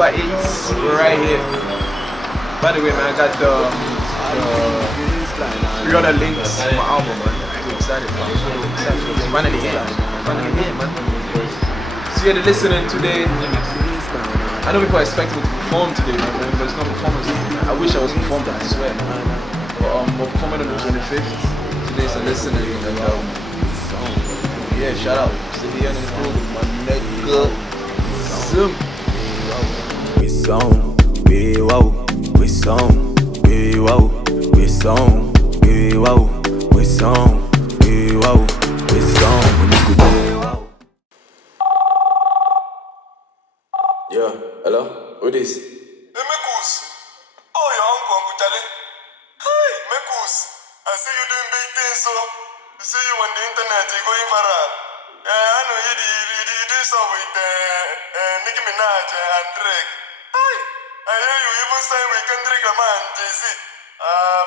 number 8 right here. By the way, man, I got the pre-order links to my album, man. I'm excited, man. I'm excited. It's finally here. Finally here, man. So you're listening today. I know people are expecting me to perform today, man, but it's not performance. I wish I was performing, I swear. But we're performing on the 25th. Today's a listening, and yeah, shout out to the young crew with my nigga Zoom. We song, we wow, we song, we wow, we song, we wow, we song, we wow, we song. When you could wow. Yeah, hello, what is? Hey, Mekus. Oh, your uncle, Uncle Charlie. Hi, Mekus. I see you doing big things, so I see you on the internet, you're going viral. I know you do some with Nicki Minaj and Drake. Hi, I hear you even say with Kendrick Lamar and Jay-Z.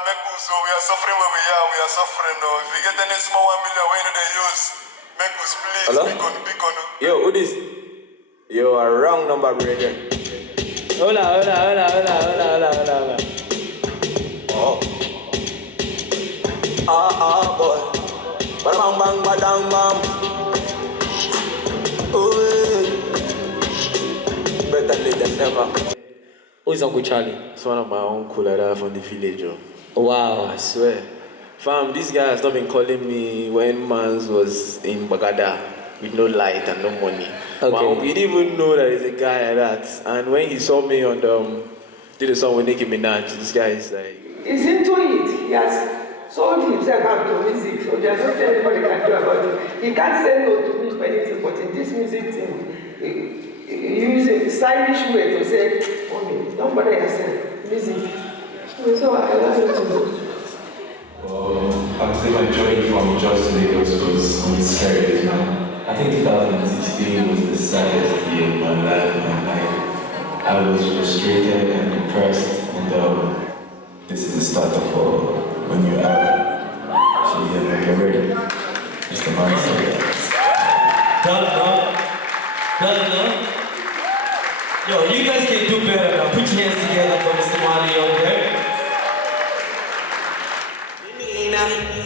Mekus, so we are suffering where we are suffering. No. If we get any small 1 million, we need to use. Mekus, please, hello? Big on. Yo, what is? You are wrong number, brother. Hola. Oh. Boy. Bang bang badang bam. Oh. Better late than never. Who is Uncle Charlie? It's one of my uncle that I have from the village, oh. Wow. I swear. Fam, this guy has not been calling me when Mans was in Bagada with no light and no money. Okay. He didn't even know that he's a guy like that. And when he saw me on the did a song with Nicki Minaj, this guy is like, he's into it. He has sold himself out to music, so there's nothing anybody can do about it. He can't say no to me for anything, but in this music thing, he uses a stylish way to say, "Mommy, don't bother yourself, music." So I love him to do. I would say my journey from Jos to Lagos was on the scariest, man. I think 2016 was the saddest year in my life. I was frustrated and depressed, and this is the start of a new era. So yeah, get ready. It's the mindset. Done. Yo, you guys can do better now. Put your hands together for Mr. Mali, okay?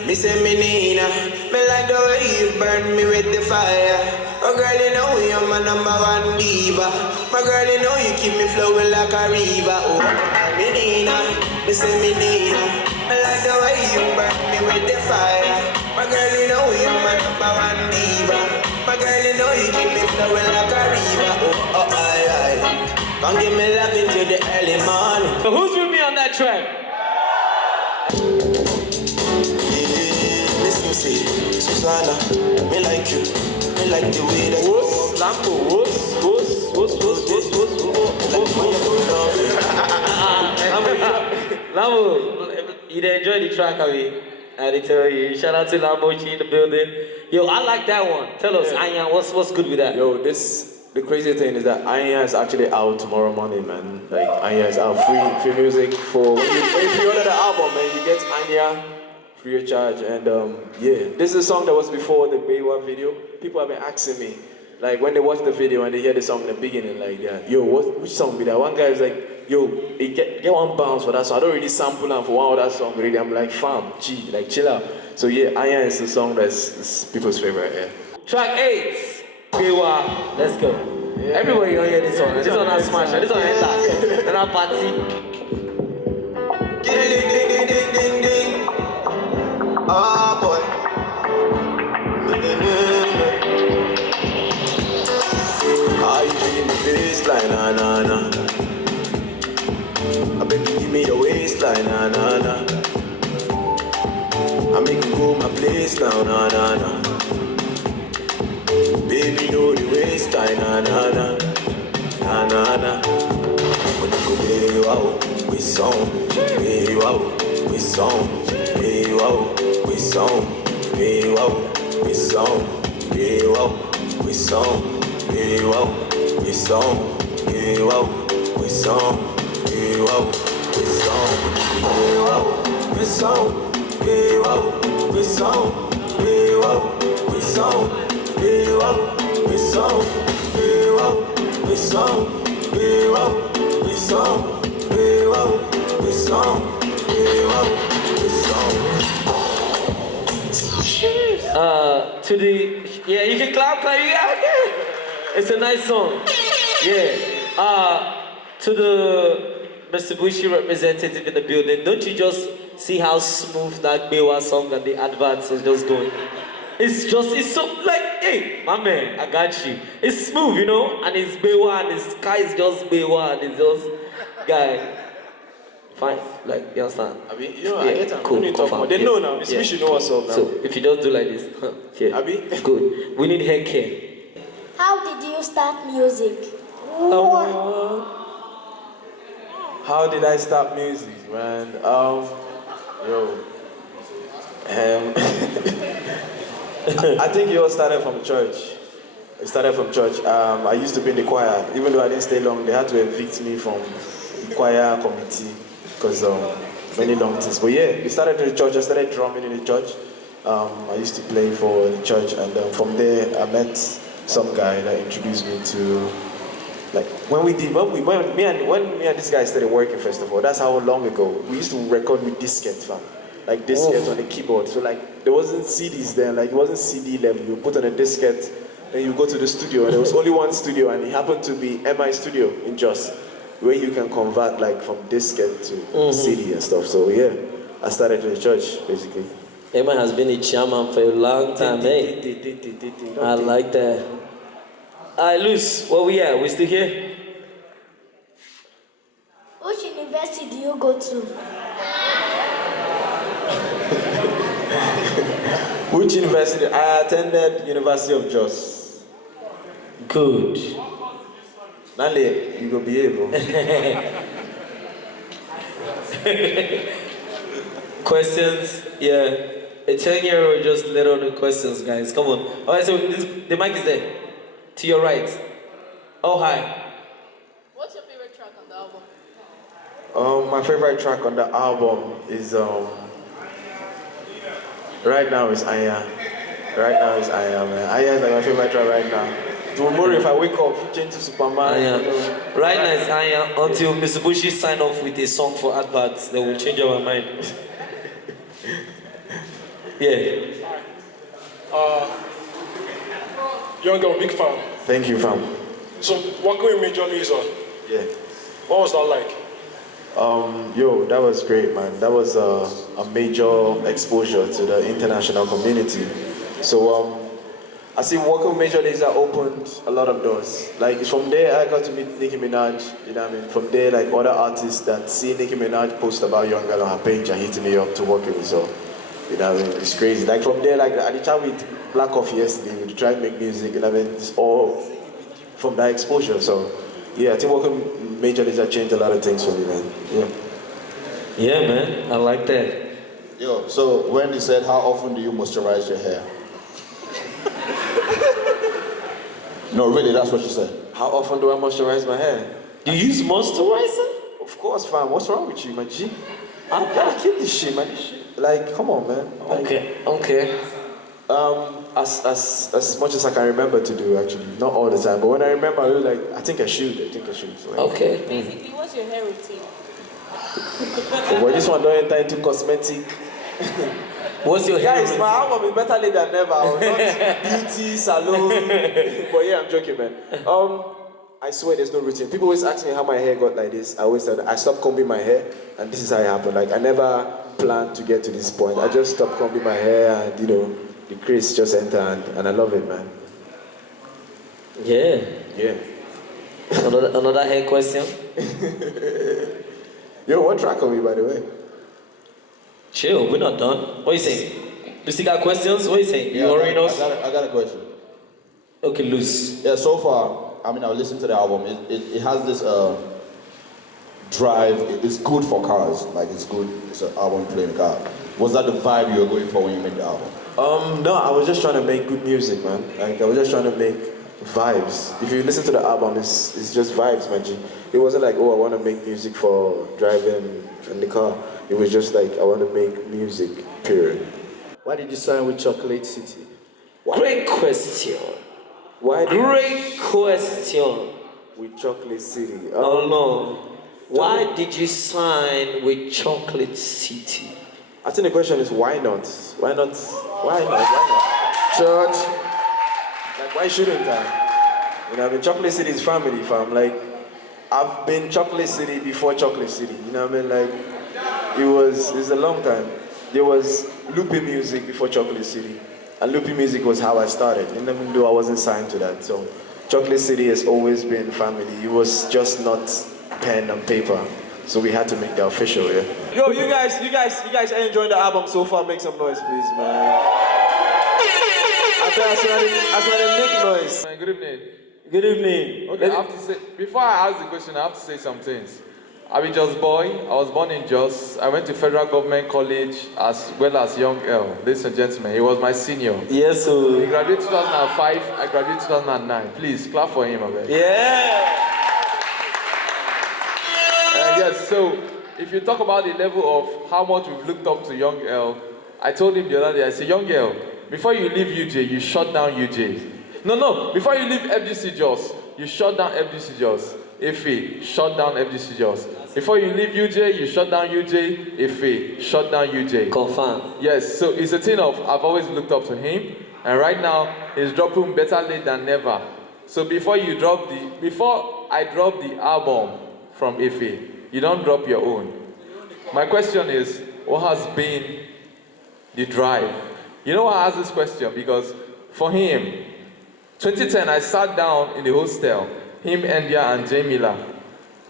me say me Nina, me like the way you burn me with the fire. Oh girl, you know you're my number one diva. My girl, you know you keep me flowing like a river. Oh, me Nina, me say me Nina, me like the way you burn me with the fire. My girl, you know you're my number one diva. My girl, you know you keep me flowing like a river. Oh, aye. Come give me love into the early morning. So who's with me on that track? Susanna, me like you, me like the way that Who's Lambo? Lambo, you didn't enjoy the track, have you? I did tell you. Shout out to Lambo, she in the building. Yo, I like that one. Tell us, Anya, what's good with that? Yo, the crazy thing is that Anya is actually out tomorrow morning, man. Like, Anya is out free music for when you pre-order the album, man. You get Anya free of charge. And yeah, this is a song that was before the Baywa video. People have been asking me, like, when they watch the video and they hear the song in the beginning, like, yeah, yo, which song be that? One guy is like, yo, get one bounce for that song. I don't really sample them for one other song, really. I'm like, fam, G, like, chill out. So yeah, Anya is the song that's people's favorite, yeah. Track 8. Baywa, let's go. Yeah, everywhere you hear this one. This one a smash. This one enter. And a party. Ding. Oh boy. How you feeling the baseline, na. I bet you give me your waistline, na. I make you go my place now, na. Baby, know the waistline, na. When you go there, wow, we song, hey wow, we song, hey wow, we song, hey wow, we song, hey wow, we song, hey wow, we song, hey wow, we song, hey wow, we song, hey wow, we song, hey wow, we song, hey wow, we song, hey wow, we song, hey wow, we song. To the, yeah, you can clap, yeah, okay. It's a nice song. Yeah. To the Mitsubishi representative in the building, don't you just see how smooth that Bewa song and the adverts is just going? It's so, like, hey, my man, I got you. It's smooth, you know, and it's Bewa and the sky is just Bewa and it's just, guy. Fine, like, you understand? I mean, you know, I get them. Cool, They know now. Mitsubishi know what's up now. So, if you just do like this, yeah, good. We need hair care. How did you start music? How did I start music, man? I think it all started from church. It started from church. I used to be in the choir. Even though I didn't stay long, they had to evict me from the choir committee because many long things. But yeah, it started in the church. I started drumming in the church. I used to play for the church, and from there I met some guy that introduced me to, like, when me and this guy started working. First of all, that's how long ago. We used to record with diskettes, fam. Like diskettes on the keyboard. So like there wasn't CDs then. Like it wasn't CD level. You put on a diskette, then you go to the studio, and there was only one studio, and it happened to be MI Studio in Jos, where you can convert like from diskette to CD and stuff. So yeah, I started in the church basically. Emma has been a chairman for a long time, eh? I like that. Alright, Luz, where we at? We still here? Which university do you go to? Which university? I attended University of Jos. Good. Nale, you go be able. Questions? Yeah. A 10-year-old just let out the questions, guys. Come on. Alright, so the mic is there. To your right. Oh, hi. What's your favorite track on the album? My favorite track on the album is right now is Aya. Man. Aya is like my favorite track right now. Tomorrow if I wake up, change to Superman. Aya. Right now is Aya until Mitsubishi sign off with a song for adverts that will change our mind. Yeah. Young girl, big fan. Thank you, fam. So working with Major Lazer, Yeah. what was that like? That was great, man. That was a major exposure to the international community. So I see working with Major Lazer opened a lot of doors. Like from there, I got to meet Nicki Minaj. You know what I mean? From there, like other artists that see Nicki Minaj post about Young Girl on her page are hitting me up to work with me. So, you know what I mean? It's crazy. Like from there, like I did chat with Black Coffee yesterday. We tried to make music. You know what I mean? It's all from that exposure. So, yeah, I think working with Major Lazer changed a lot of things for me, man. Yeah. Yeah, man. I like that. Yo, so Wendy said, how often do you moisturize your hair? No, really, that's what she said. How often do I moisturize my hair? You use moisturizer? Of course, fam. What's wrong with you, my G? I gotta keep this shit, man. Like, come on, man. Like, Okay. As much as I can remember to do, actually, not all the time. But when I remember, I was like, I think I should. So, like, Okay. Basically, what's your hair routine? But this one don't enter into cosmetic. What's your hair Guys, routine? my album is better late than never. Not beauty, salon. But yeah, I'm joking, man. I swear there's no routine. People always ask me how my hair got like this. I always tell them, I stopped combing my hair, and this is how it happened. Like, I never planned to get to this point. I just stopped combing my hair, and, you know, the crease just entered, and I love it, man. Yeah. Yeah. Another hair question? Yo, what track are we, by the way? Chill, we're not done. What you saying? You still got questions? What you saying? You already know? I got a question. Okay, loose. Yeah, so far, I mean, I listened to the album. It has this drive. It's good for cars. Like, it's good. It's an album playing a car. Was that the vibe you were going for when you made the album? No, I was just trying to make good music, man. Like, I was just trying to make vibes. If you listen to the album, it's just vibes, man. G. It wasn't like, oh, I want to make music for driving in the car. It was just like, I want to make music, period. Why did you sign with Chocolate City? Great question. Why did Great question. with Chocolate City. Oh no. Why did you sign with Chocolate City? I think the question is why not? Why not? Why not? Why not? Church. Like why shouldn't I? You know, I mean, Chocolate City is family, fam. Like I've been Chocolate City before Chocolate City. You know what I mean? Like it's a long time. There was loopy music before Chocolate City, and loopy music was how I started. Even though I wasn't signed to that, so Chocolate City has always been family. It was just not pen and paper, so we had to make that official. Yeah. Yo, you guys are enjoying the album so far? Make some noise, please, man. I said make noise. Good evening. Good evening. Okay, I have to say, before I ask the question, I have to say some things. I'm a Jos boy. I was born in Jos. I went to Federal Government College as well as Young L. Ladies and gentlemen, he was my senior. Yes, sir. He graduated 2005. I graduated 2009. Please clap for him, okay? Yeah. Yes. So, if you talk about the level of how much we've looked up to Young L, I told him the other day. I said, Young L, before you leave UJ, you shut down UJ. No. Before you leave FGC Jos, you shut down FGC Jos. Ife, shut down FGC Jos. Before you leave UJ, you shut down UJ. Ife, shut down UJ. Confirm. Yes, so it's a thing of I've always looked up to him, and right now he's dropping better late than never. So before I drop the album from Ife, you don't drop your own. My question is, what has been the drive? You know why I ask this question? Because for him, 2010, I sat down in the hostel, him, India, and Jamila.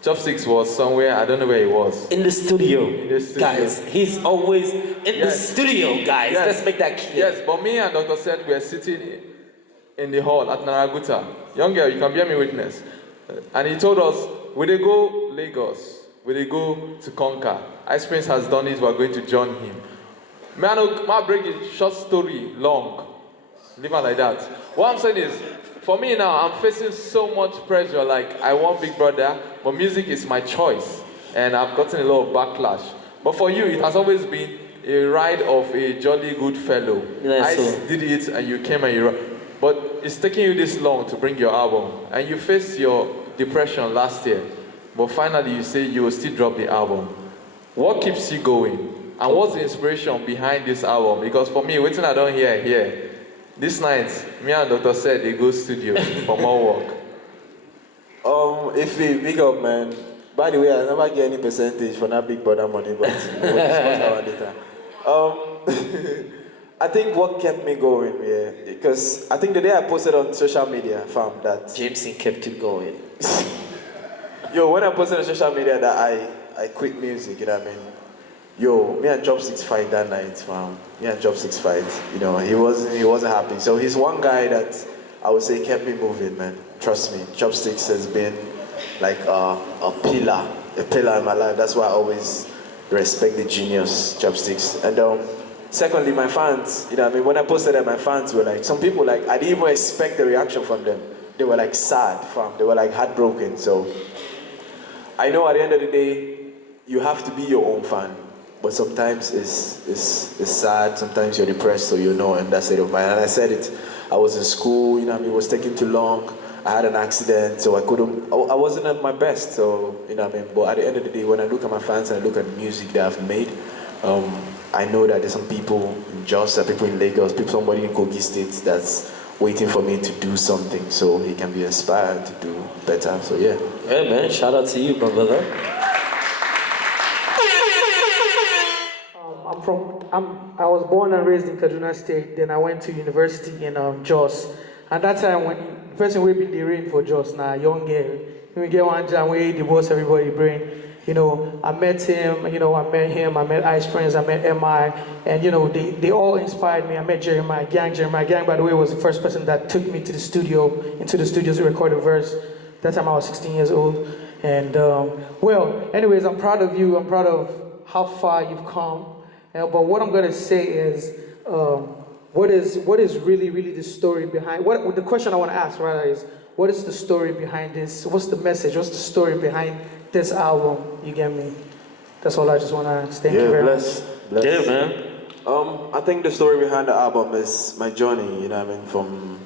Chopsticks was somewhere, I don't know where he was. In the studio. In the studio. Guys, he's always in the studio, guys. Yes. Let's make that clear. Yes, but me and Dr. Seth were sitting in the hall at Naraguta. Young girl, you can bear me witness. And he told us, will they go Lagos? Will they go to Conquer? Ice Prince has done it, we're going to join him. Man, I'll break a short story long. Leave it like that. What I'm saying is, for me now, I'm facing so much pressure, like I want Big Brother, but music is my choice. And I've gotten a lot of backlash. But for you, it has always been a ride of a jolly good fellow. Yes, I sir. did it and you came and you... But it's taking you this long to bring your album. And you faced your depression last year. But finally you say you will still drop the album. What keeps you going? And what's the inspiration behind this album? Because for me, waiting I don't hear here. This night, me and Dr. said they go studio for more work. If we big up, man. By the way, I never get any percentage for that Big Brother money, but we'll discuss that later. I think what kept me going, yeah, because I think the day I posted on social media, fam, that Jameson kept it going. yo, when I posted on social media that I quit music, you know what I mean? Yo, me and Chopsticks fight that night, man. Me and Chopsticks fight. You know, he wasn't happy. So he's one guy that I would say kept me moving, man. Trust me, Chopsticks has been like a pillar in my life. That's why I always respect the genius, Chopsticks. And secondly, my fans, you know what I mean? When I posted that, my fans were like, some people like, I didn't even expect the reaction from them. They were like sad, fam. They were like heartbroken. So I know at the end of the day, you have to be your own fan. But sometimes it's sad, sometimes you're depressed, so you know, and that's it of mine. And I said it, I was in school, you know what I mean, it was taking too long, I had an accident, so I wasn't at my best, so, you know what I mean, but at the end of the day, when I look at my fans and I look at the music that I've made, I know that there's some people in Jos, people in Lagos, somebody in Kogi State that's waiting for me to do something so he can be inspired to do better, so yeah. Yeah, man, shout out to you, my brother. I was born and raised in Kaduna State. Then I went to university in Jos. At that time, when the person will be the rain for Jos now, young girl, we get one jam where the boss everybody brain. You know, I met him. I met Ice Prince. I met MI, and you know, they all inspired me. I met Jeremiah Gang. Jeremiah Gang, by the way, was the first person that took me to the studio, to record a verse. That time I was 16 years old. And well, anyways, I'm proud of you. I'm proud of how far you've come. But what I'm gonna say is, what is really the story behind? What the question I want to ask rather is, what is the story behind this? What's the message? What's the story behind this album? You get me? That's all I just want to ask. Thank you very much. Bless. Yeah, man. I think the story behind the album is my journey. You know what I mean? From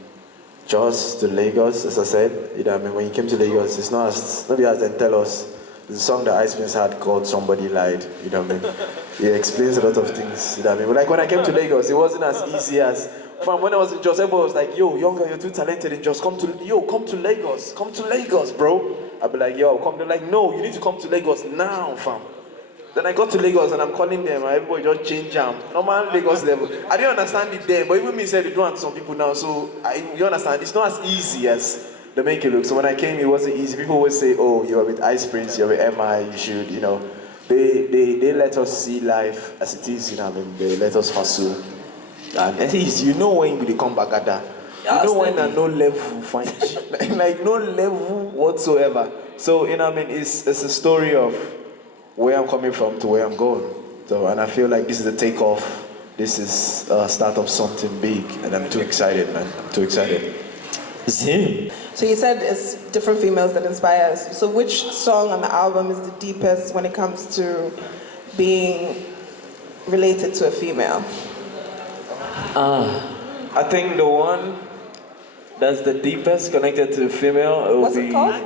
Jos to Lagos, as I said. You know what I mean? When you came to Lagos, it's not as they tell us. There's a song that Ice Prince had called Somebody Lied. You know what I mean? It explains a lot of things. You know what I mean? But like when I came to Lagos, it wasn't as easy as when I was in Jos, everybody was like, yo, younger, you're too talented in Jos. Come to Lagos. Come to Lagos, bro. I'd be like, yo, come. They're like, no, you need to come to Lagos now, fam. Then I got to Lagos and I'm calling them, and everybody just change them. Normal Lagos level. I didn't understand it then, but even me said it do to some people now. So you understand, it's not as easy as they make it look. So when I came, it wasn't easy. People always say, oh, you're with Ice Prince, you're with MI, you should, you know. They let us see life as it is, you know what I mean? They let us hustle. And at least you know when you come back at that. You know when at no level find like no level whatsoever. So you know what I mean, it's a story of where I'm coming from to where I'm going. So and I feel like this is the takeoff. This is a start of something big, and I'm too excited, man. I'm too excited. Zim. So you said it's different females that inspire us. So which song on the album is the deepest when it comes to being related to a female? I think the one that's the deepest connected to the female What's it called?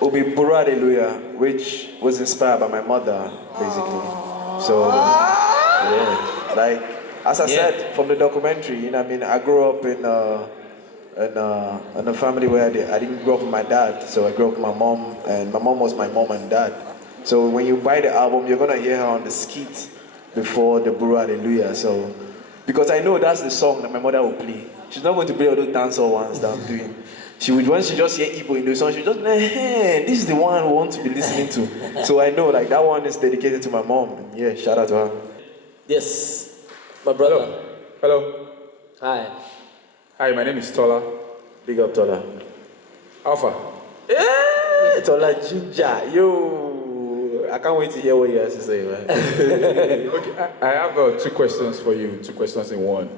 will be Buru Hallelujah, which was inspired by my mother, basically. So, yeah, like as I said from the documentary, you know, what I mean, I grew up in a family where I didn't grow up with my dad, so I grew up with my mom, and my mom was my mom and dad. So when you buy the album, you're gonna hear her on the skit before the Buru Hallelujah. So, because I know that's the song that my mother will play. She's not going to play all those dancehall ones that I'm doing. She would, once she just hear Igbo in the song, she just, hey, this is the one we want to be listening to. So I know, like, that one is dedicated to my mom. And yeah, shout out to her. Yes, my brother. Hello. Hi. Hi, my name is Tola. Big up, Tola. Alpha. Yeah, Tola Ginger. Yo, I can't wait to hear what you have to say, man. Okay, I have two questions for you, two questions in one.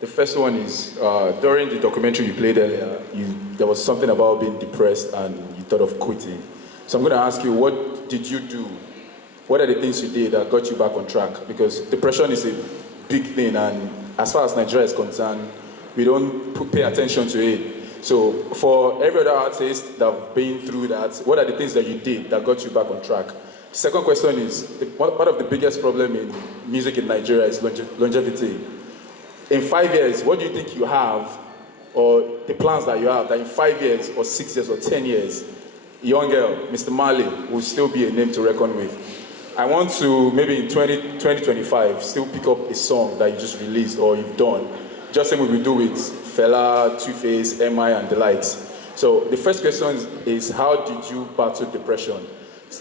The first one is, during the documentary you played earlier, there was something about being depressed and you thought of quitting. So I'm going to ask you, what did you do? What are the things you did that got you back on track? Because depression is a big thing, and as far as Nigeria is concerned, we don't pay attention to it. So for every other artist that have been through that, what are the things that you did that got you back on track? Second question is, part of the biggest problem in music in Nigeria is longevity. In 5 years, what do you think you have, or the plans that you have, that in 5 years, or 6 years, or 10 years, young girl, Mr. Marley, will still be a name to reckon with? I want to, maybe in 2025, still pick up a song that you just released or you've done, just like we do with Fela, Two-Face, MI, and the likes. So the first question is, how did you battle depression?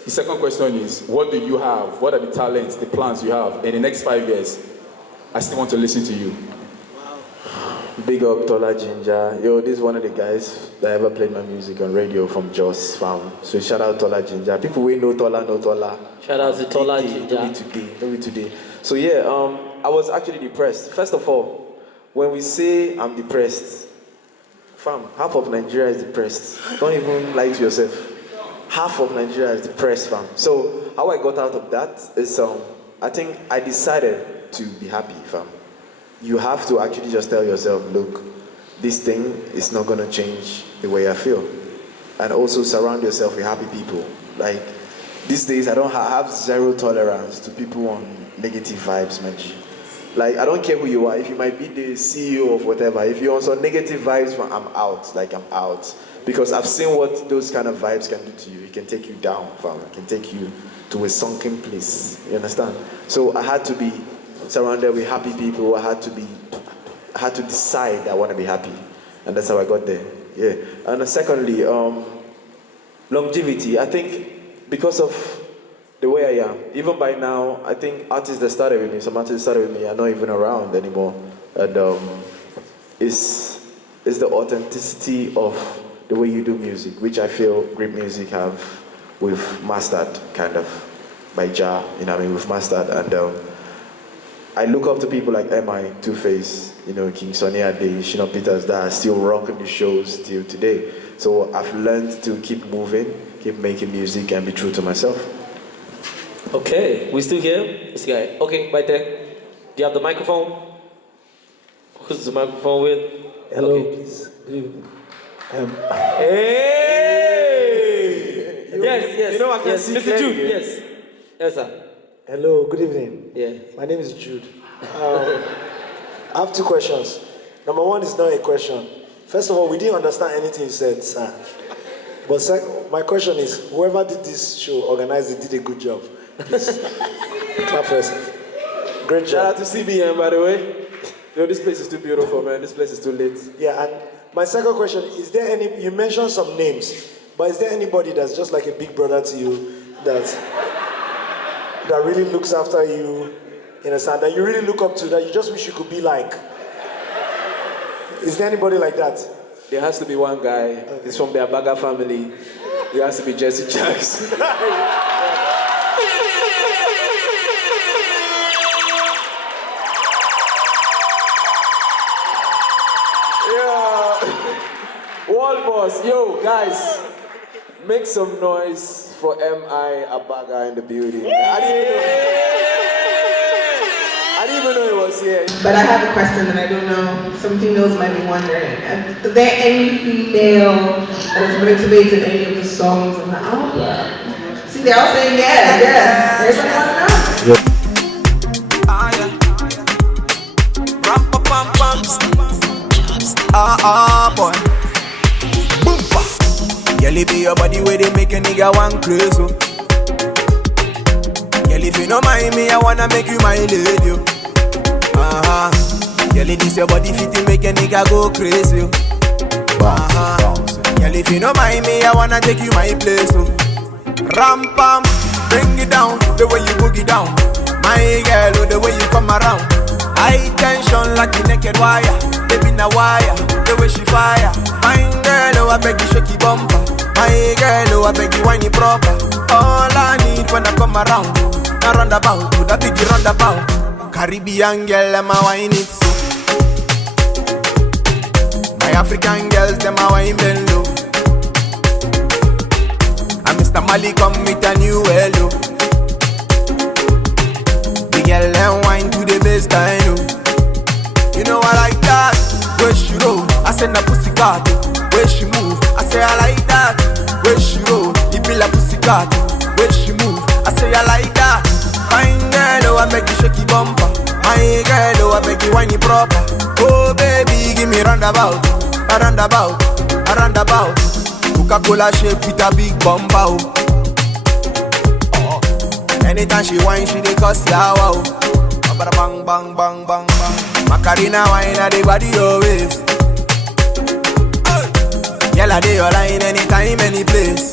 The second question is, what do you have? What are the talents, the plans you have in the next 5 years? I still want to listen to you. Big up Tola Ginger. Yo, this is one of the guys that ever played my music on radio from Jos fam. So shout out Tola Ginger. People we know Tola, know Tola. Shout out to Tola Ginger. Maybe today. So yeah, I was actually depressed. First of all, when we say I'm depressed, fam, half of Nigeria is depressed. Don't even lie to yourself. Half of Nigeria is depressed, fam. So how I got out of that is I think I decided to be happy, fam. You have to actually just tell yourself, look, this thing is not gonna change the way I feel. And also surround yourself with happy people. Like, these days I have zero tolerance to people on negative vibes, man. Like, I don't care who you are. If you might be the CEO of whatever, if you're on some negative vibes, I'm out. Like, I'm out. Because I've seen what those kind of vibes can do to you. It can take you down, fam. It can take you to a sunken place. You understand? So I had to be surrounded with happy people. I had to decide I want to be happy, and that's how I got there. Yeah. And secondly, longevity. I think because of the way I am, even by now, I think artists that started with me, some artists started with me, are not even around anymore. And it's the authenticity of the way you do music, which I feel great music we've mastered, kind of, by Jah. You know what I mean? We've mastered, and I look up to people like MI, Two-Face, King Sunny Ade, Shina Peters, that are still rocking the shows till today. So I've learned to keep moving, keep making music, and be true to myself. Okay, we still here? This guy. Okay, right there. Do you have the microphone? Who's the microphone with? Hello, Okay. please. Hey! Yes. You know I can Yes, see Mr. clearly, Jude. yeah. Yes. Yes, sir. Hello, good evening. Yeah. My name is Jude. I have two questions. Number one is not a question. First of all, we didn't understand anything you said, sir. But my question is, whoever did this show, organized it, did a good job. Please. Clap for yourself. Great Shout out job. to CBN, by the way. Yo, this place is too beautiful, man. This place is too lit. Yeah, and my second question, is there any, you mentioned some names, but is there anybody that's just like a big brother to you that really looks after you, in a sense, that you really look up to, that you just wish you could be like? Is there anybody like that? There has to be one guy. Okay. He's from the Abaga family. He has to be Jesse Jackson. Wall boss, yo guys, make some noise for M.I. Abaga in the building. I didn't even know he was here. But I have a question that I don't know. Some females might be wondering. Is there any female that has motivated any of the songs on the album? See, they're all saying yeah. Everybody wants to know. Boy. Boompa. Girl, it be your body where they make a nigga one crazy. Girl, if you don't mind me, I wanna make you my lady. Girl, this your body fit to make a nigga go crazy. Girl, if you don't mind me, I wanna take you my place. Ram pam, bring it down, the way you boogie down. My girl, the way you come around. High tension like the naked wire. Baby na wire, the way she fire. Fine girl, oh I beg you shake your bumper. My girl, oh I beg you whiny proper. All I need when I come around, a roundabout, to the big roundabout. Caribbean girl, them a wine it so. My African girls, them a wine bend low. And Mr. Mali come with a new hello. The girl them wine to the best I know. You know I like that. Where she roll, I send a pussy cat. Where she move, I say I like that. Where she roll, it be like pussy cat. Where she move, I say I like that. Fine girl, oh I make you shake your bumper. My girl, oh I make you whiny proper. Oh baby, give me roundabout, a roundabout, a roundabout. Coca-Cola shape with a big bumper. Oh. Anytime she whine, she dey cause yawa. Bang bang bang bang bang. Macarena wine at the body always. Girl, I dey your line anytime, any place.